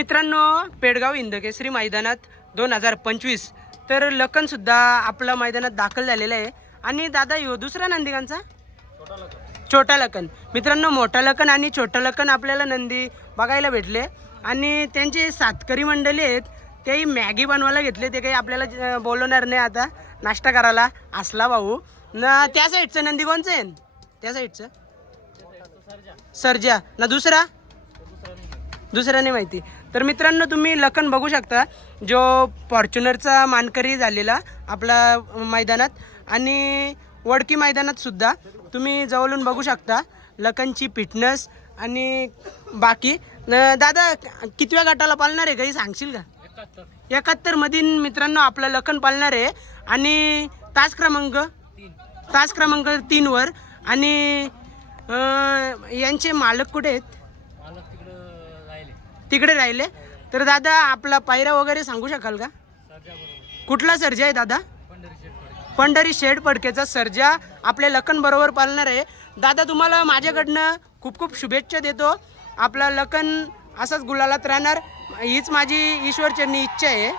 मित्रांनो, पेडगाव हिंदकेसरी मैदानात 2025 तर लखन सुद्धा आपल्या मैदानात दाखल झालेला आहे. आणि दादा यो दुसरा नंदीकांचा छोटा लखन. मित्रांनो, मोठा लखन आणि छोटा लखन आपल्याला नंदी बघायला भेटले. आणि त्यांचे सातकरी मंडळी आहेत, तेही मॅगी बनवायला घेतले. ते काही आपल्याला बोलवणार नाही आता नाश्ता करायला. असला भाऊ ना. त्या साईडचं नंदी कोणचं आहे? त्या साईडचं सर्जा ना. दुसरा नाही माहिती. तर मित्रांनो, तुम्ही लखन बघू शकता, जो फॉर्च्युनरचा मानकरी झालेला आपला मैदानात आणि वडकी मैदानात सुद्धा तुम्ही जवळून बघू शकता लखनची फिटनेस. आणि बाकी दादा कितव्या गटाला पालणार आहे काही सांगशील का? 71 मधील मित्रांनो आपला लखन पालणार आहे. आणि तास क्रमांक 3 वर. आणि यांचे मालक कुठे आहेत? तिकडे राहिले. तर दादा आपला पायरा वगैरे सांगू शकाल का? कुठला सर्जा आहे दादा? पंढरी शेठ फडकेचा सर्जा आपल्या लखन बरोबर पालणार आहे. दादा तुम्हाला माझ्याकडनं खूप खूप शुभेच्छा देतो. आपला लखन असाच गुलालात राहणार हीच माझी ईश्वरचरणी इच्छा आहे.